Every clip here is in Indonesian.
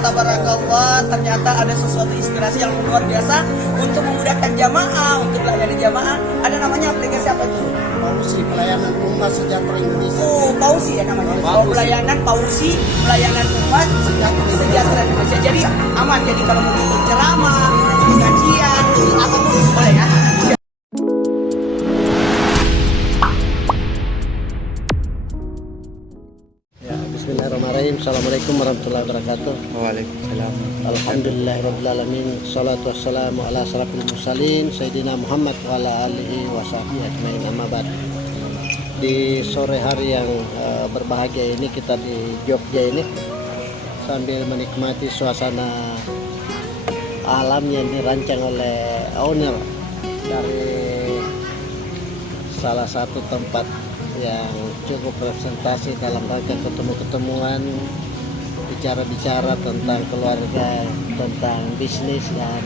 tabarakallah, ternyata ada sesuatu inspirasi yang luar biasa untuk memudahkan jamaah, untuk melayani jamaah. Ada namanya aplikasi apa itu? Pausi Pelayanan Umat Sejahtera Indonesia. Oh, Pausi ya namanya. Oh, pelayanan Pausi, pelayanan umat sejahtera Indonesia. Jadi aman. Jadi kalau mau ikut ceramah, ikut kajian, ikut apapun boleh ya. Bismillahirrahmanirrahim. Assalamualaikum warahmatullahi wabarakatuh. Waalaikumsalam. Alhamdulillahirabbil alamin. Wassalamu ala asrafil mursalin Sayyidina Muhammad wa ala alihi wa sahbihi ajmain, amma ba'd. Di sore hari yang berbahagia ini, kita di Jogja ini sambil menikmati suasana alam yang dirancang oleh owner dari salah satu tempat yang cukup representasi dalam rangka ketemu-ketemuan, bicara-bicara tentang keluarga, tentang bisnis, dan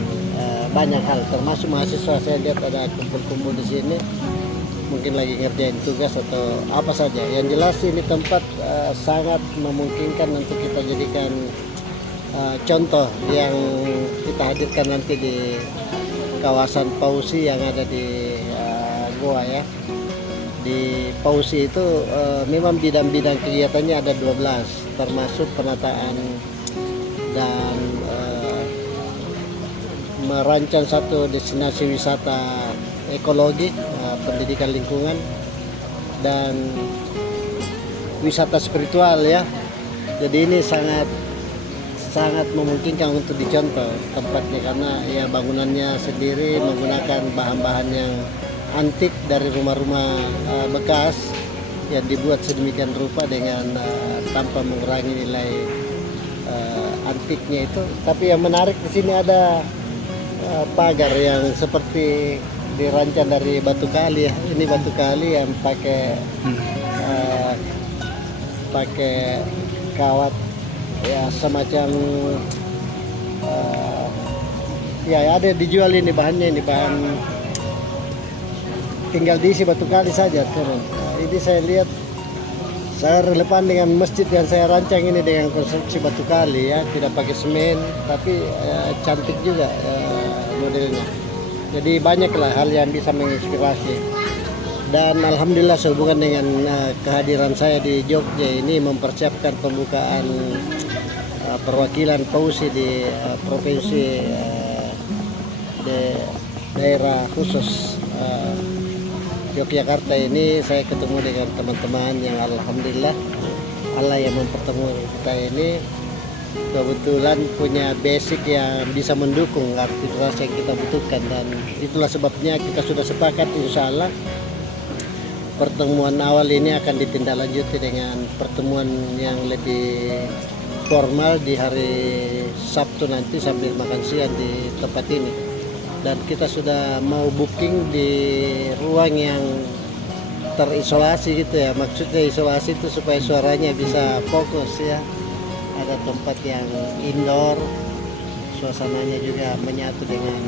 banyak hal, termasuk mahasiswa. Saya lihat ada kumpul-kumpul di sini, mungkin lagi ngerjain tugas atau apa saja. Yang jelas ini tempat sangat memungkinkan untuk kita jadikan contoh yang kita hadirkan nanti di kawasan Pausi yang ada di Goa ya. Di Pausi itu memang bidang-bidang kegiatannya ada 12, termasuk penataan dan merancang satu destinasi wisata ekologi, pendidikan lingkungan, dan wisata spiritual ya. Jadi ini sangat memungkinkan untuk dicontoh tempatnya, karena ya bangunannya sendiri menggunakan bahan-bahan yang antik dari rumah-rumah bekas yang dibuat sedemikian rupa dengan tanpa mengurangi nilai antiknya itu. Tapi yang menarik di sini ada pagar yang seperti dirancang dari batu kali ya. Ini batu kali yang pakai kawat ya, semacam ya ada dijual ini bahannya, ini bahan tinggal diisi batu kali saja teman. Ini saya lihat saya relevan dengan masjid yang saya rancang ini dengan konstruksi batu kali ya, tidak pakai semen, tapi cantik juga modelnya. Jadi banyaklah hal yang bisa menginspirasi. Dan alhamdulillah sehubungan dengan kehadiran saya di Jogja ini mempersiapkan pembukaan perwakilan Pausi di provinsi daerah khusus Yogyakarta ini. Saya ketemu dengan teman-teman yang alhamdulillah Allah yang mempertemukan kita ini kebetulan punya basic yang bisa mendukung aktivitas yang kita butuhkan, dan itulah sebabnya kita sudah sepakat insya Allah pertemuan awal ini akan ditindaklanjuti dengan pertemuan yang lebih formal di hari Sabtu nanti sambil makan siang di tempat ini. Dan kita sudah mau booking di ruang yang terisolasi gitu ya. Maksudnya isolasi itu supaya suaranya bisa fokus ya. Ada tempat yang indoor, suasananya juga menyatu dengan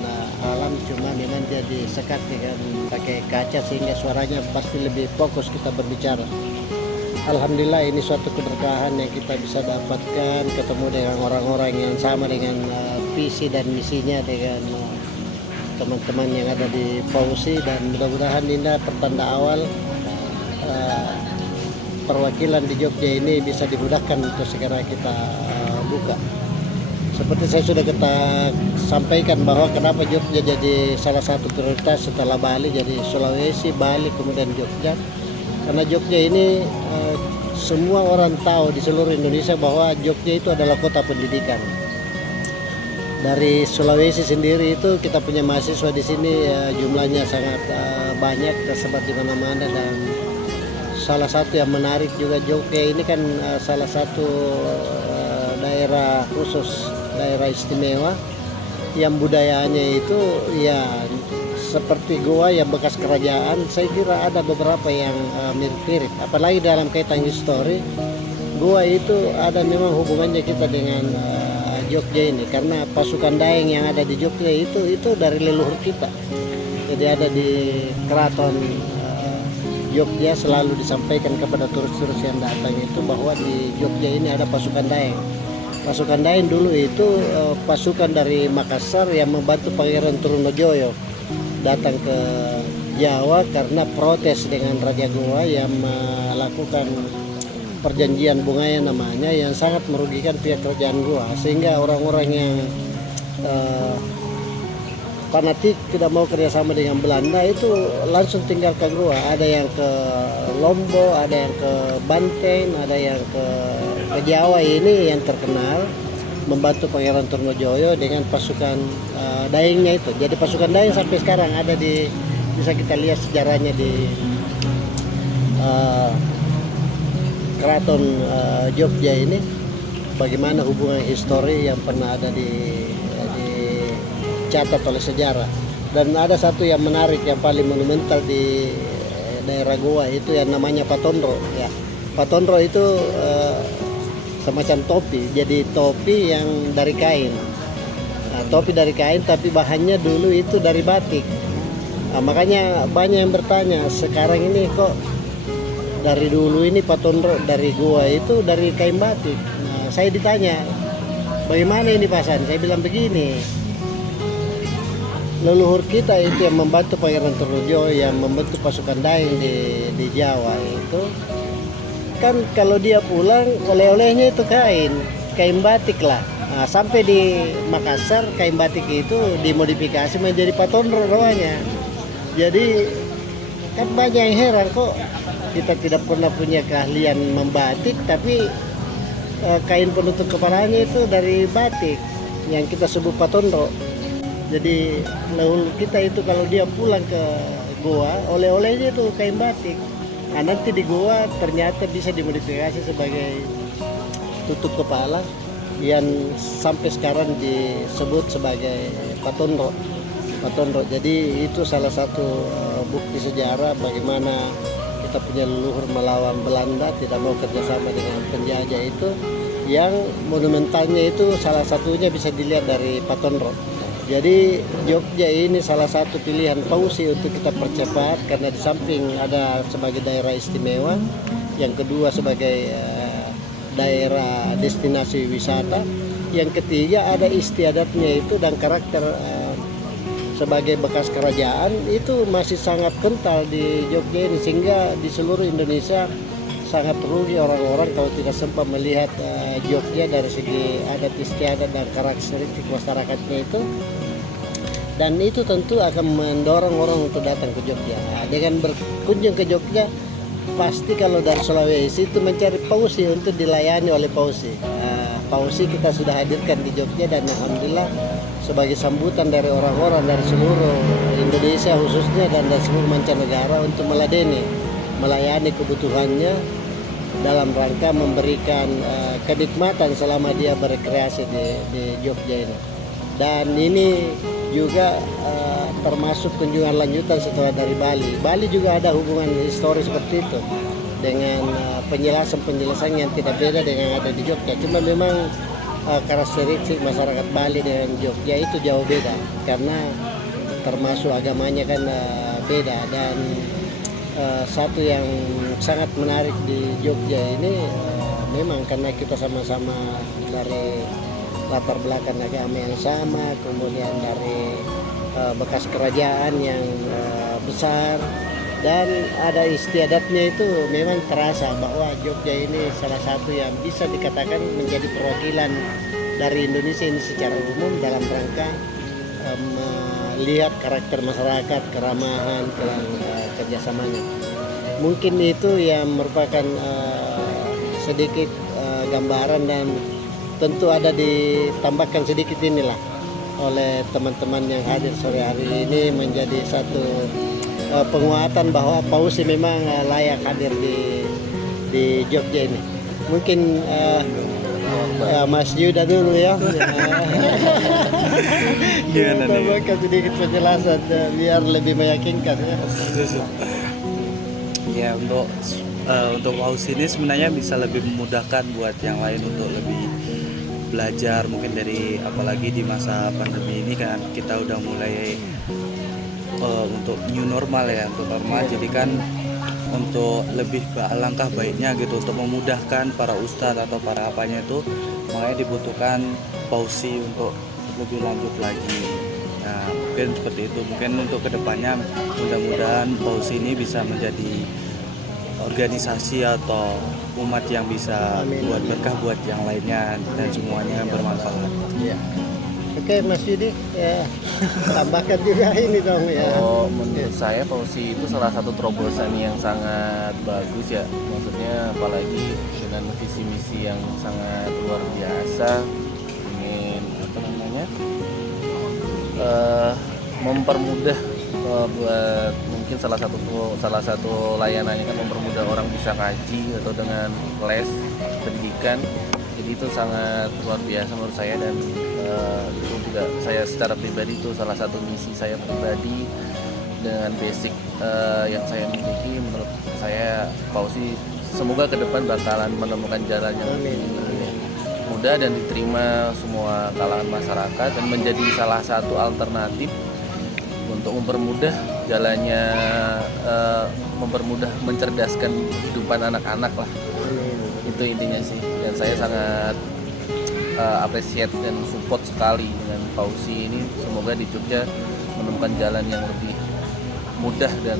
alam, cuma memang dia disekat dengan pakai kaca sehingga suaranya pasti lebih fokus kita berbicara. Alhamdulillah ini suatu keberkahan yang kita bisa dapatkan, ketemu dengan orang-orang yang sama dengan visi dan misinya dengan teman-teman yang ada di Pausi, dan mudah-mudahan ini pertanda awal perwakilan di Jogja ini bisa dimudahkan untuk segera kita buka. Seperti saya sudah kita sampaikan bahwa kenapa Jogja jadi salah satu prioritas setelah Bali, jadi Sulawesi, Bali, kemudian Jogja. Karena Jogja ini semua orang tahu di seluruh Indonesia bahwa Jogja itu adalah kota pendidikan. Dari Sulawesi sendiri itu kita punya mahasiswa di sini jumlahnya sangat banyak, tersebar di mana-mana, dan salah satu yang menarik juga Jogja ini kan salah satu daerah khusus, daerah istimewa yang budayanya itu ya seperti Goa yang bekas kerajaan. Saya kira ada beberapa yang mirip-mirip, apalagi dalam kaitan histori. Goa itu ada memang hubungannya kita dengan Jogja ini, karena pasukan Daeng yang ada di Jogja itu dari leluhur kita. Jadi ada di keraton Jogja selalu disampaikan kepada turis-turis yang datang itu bahwa di Jogja ini ada pasukan Daeng. Pasukan Daeng dulu itu pasukan dari Makassar yang membantu Pangeran Trunojoyo datang ke Jawa karena protes dengan Raja Goa yang melakukan perjanjian Bungaya namanya yang sangat merugikan pihak kerajaan Goa, sehingga orang-orang yang fanatik tidak mau kerjasama dengan Belanda itu langsung tinggalkan Goa. Ada yang ke Lombok, ada yang ke Banten, ada yang ke Jawa ini yang terkenal membantu Pangeran Trunojoyo dengan pasukan Daengnya itu. Jadi pasukan Daeng sampai sekarang ada bisa kita lihat sejarahnya di Keraton Jogja ini, bagaimana hubungan histori yang pernah ada dicatat oleh sejarah. Dan ada satu yang menarik yang paling monumental di daerah Goa itu yang namanya Patondro ya. Patondro itu semacam topi, jadi topi yang dari kain. Nah, topi dari kain tapi bahannya dulu itu dari batik. Nah, makanya banyak yang bertanya, sekarang ini kok dari dulu ini Patondro dari Goa itu dari kain batik. Nah, saya ditanya, bagaimana ini Pak San? Saya bilang begini, leluhur kita itu yang membantu Pangeran Trunojoyo yang membentuk pasukan Daeng di Jawa itu, kan kalau dia pulang oleh-olehnya itu kain batik lah. Nah, sampai di Makassar kain batik itu dimodifikasi menjadi Patondro namanya. Jadi kan banyak yang heran kok kita tidak pernah punya keahlian membatik, tapi kain penutup kepalanya itu dari batik yang kita sebut Patondro. Jadi leluhur kita itu kalau dia pulang ke Goa, oleh-olehnya itu kain batik. Nah, nanti di Goa ternyata bisa dimodifikasi sebagai tutup kepala yang sampai sekarang disebut sebagai Patondro. Jadi itu salah satu bukti sejarah bagaimana kita punya leluhur melawan Belanda, tidak mau kerjasama dengan penjajah itu, yang monumentalnya itu salah satunya bisa dilihat dari Patondro. Jadi Jogja ini salah satu pilihan Fauzi untuk kita percepat karena di samping ada sebagai daerah istimewa, yang kedua sebagai daerah destinasi wisata, yang ketiga ada istiadatnya itu dan karakter sebagai bekas kerajaan itu masih sangat kental di Jogja ini, sehingga di seluruh Indonesia sangat rugi orang-orang kalau tidak sempat melihat Jogja dari segi adat istiadat dan karakteristik masyarakatnya itu. Dan itu tentu akan mendorong orang untuk datang ke Jogja. Dengan berkunjung ke Jogja, pasti kalau dari Sulawesi itu mencari Fauzi untuk dilayani oleh Fauzi. Fauzi kita sudah hadirkan di Jogja dan alhamdulillah sebagai sambutan dari orang-orang dari seluruh Indonesia khususnya dan dari seluruh mancanegara untuk melayani kebutuhannya dalam rangka memberikan kenikmatan selama dia berrekreasi di Jogja ini. Dan ini juga termasuk kunjungan lanjutan setelah dari Bali. Bali juga ada hubungan historis seperti itu dengan penjelasan yang tidak beda dengan ada di Jogja. Cuma memang karakteristik masyarakat Bali dengan Jogja itu jauh beda karena termasuk agamanya kan beda. Dan satu yang sangat menarik di Jogja ini memang karena kita sama-sama dari latar belakang agama yang sama, kemudian dari bekas kerajaan yang besar, dan ada istiadatnya itu memang terasa bahwa Jogja ini salah satu yang bisa dikatakan menjadi perwakilan dari Indonesia ini secara umum dalam rangka melihat karakter masyarakat, keramahan, dan kerjasamanya. Mungkin itu yang merupakan sedikit gambaran, dan tentu ada ditambahkan sedikit inilah oleh teman-teman yang hadir sore hari ini menjadi satu penguatan bahwa Fauzi memang layak hadir di Jogja ini. Mungkin Mas Yuda dulu ya. Tambahkan sedikit penjelasan biar lebih meyakinkan ya. Ya, untuk Fauzi ini sebenarnya bisa lebih memudahkan buat yang lain untuk lebih belajar, mungkin dari apalagi di masa pandemi ini kan kita udah mulai untuk new normal ya, untuk normal. Jadi kan untuk lebih alangkah baiknya gitu untuk memudahkan para ustadz atau para apanya itu, makanya dibutuhkan pausi untuk lebih lanjut lagi. Nah, mungkin seperti itu. Mungkin untuk kedepannya mudah-mudahan pausi ini bisa menjadi organisasi atau umat yang bisa Amin. buat berkah buat yang lainnya dan semuanya yang bermanfaat. Ya. Oke Mas Yudi, ya, tambahkan juga ini dong ya. Oh, menurut saya pausi itu salah satu terobosan yang sangat bagus ya. Maksudnya apalagi dengan visi misi yang sangat luar biasa, ingin apa namanya mempermudah buat mungkin salah satu layanannya kan mempermudah orang bisa ngaji atau dengan les pendidikan. Jadi itu sangat luar biasa menurut saya, dan itu juga saya secara pribadi itu salah satu misi saya pribadi dengan basic yang saya miliki. Menurut saya pausi semoga ke depan bakalan menemukan jalan yang lebih mudah dan diterima semua kalangan masyarakat, dan menjadi salah satu alternatif untuk mempermudah jalannya, mempermudah mencerdaskan kehidupan anak-anak lah. Itu intinya sih, dan saya sangat appreciate dan support sekali dengan pausi ini. Semoga di Jogja menemukan jalan yang lebih mudah dan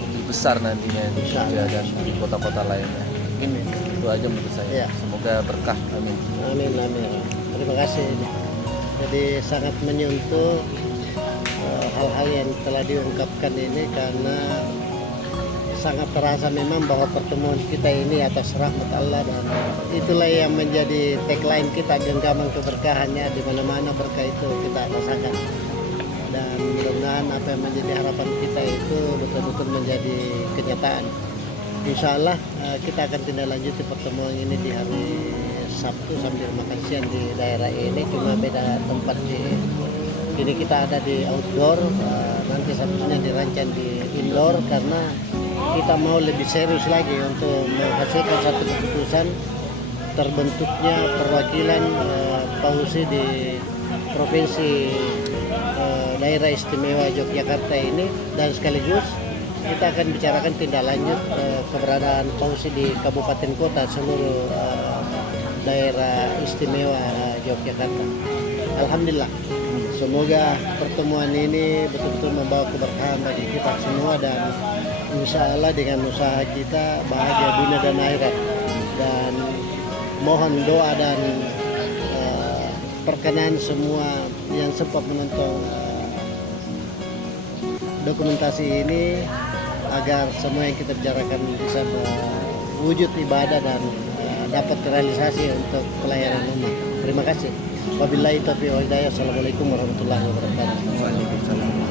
lebih besar nantinya di Jogja dan di kota-kota lainnya. Mungkin itu aja menurut saya. Ya. Semoga berkah, amin. Amin, amin. Terima kasih. Jadi sangat menyentuh hal-hal yang telah diungkapkan ini, karena sangat terasa memang bahwa pertemuan kita ini atas rahmat Allah, dan itulah yang menjadi tagline kita, genggaman keberkahannya, di mana-mana berkah itu kita rasakan. Dan mudah-mudahan apa yang menjadi harapan kita itu betul-betul menjadi kenyataan. Insya Allah kita akan tindak lanjuti pertemuan ini di hari Sabtu sambil makan siang di daerah ini, cuma beda tempat. Ini kita ada di outdoor, nanti Sabtunya dirancang di indoor, karena kita mau lebih serius lagi untuk menghasilkan satu keputusan terbentuknya perwakilan pausi di provinsi daerah istimewa Yogyakarta ini, dan sekaligus kita akan bicarakan tindak lanjut keberadaan pausi di kabupaten kota seluruh daerah istimewa Yogyakarta. Alhamdulillah, semoga pertemuan ini betul-betul membawa keberkahan bagi kita semua, dan insya Allah dengan usaha kita bahagia dunia dan akhirat. Dan mohon doa dan perkenan semua yang sempat menonton dokumentasi ini, agar semua yang kita bicarakan bisa wujud ibadah dan dapat terrealisasi untuk pelayanan umat. Terima kasih. Wabillahi taufiq wal hidayah. Assalamualaikum warahmatullahi wabarakatuh. Waalaikumsalam.